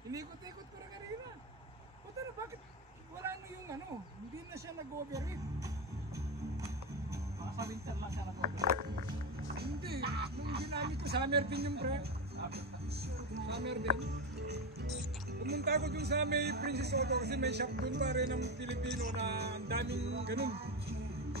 Inikot-ikot ko rin kanina. Puta na, bakit wala na yung ano, hindi na siya nag-overheat. Baka sa winter lang siya nag-overheat. Hindi, nung ginamit ko, summer din yung pre. Summer din. Pumunta ako dun sa may Princess Auto kasi may shop dun pare ng Pilipino na ang daming ganun.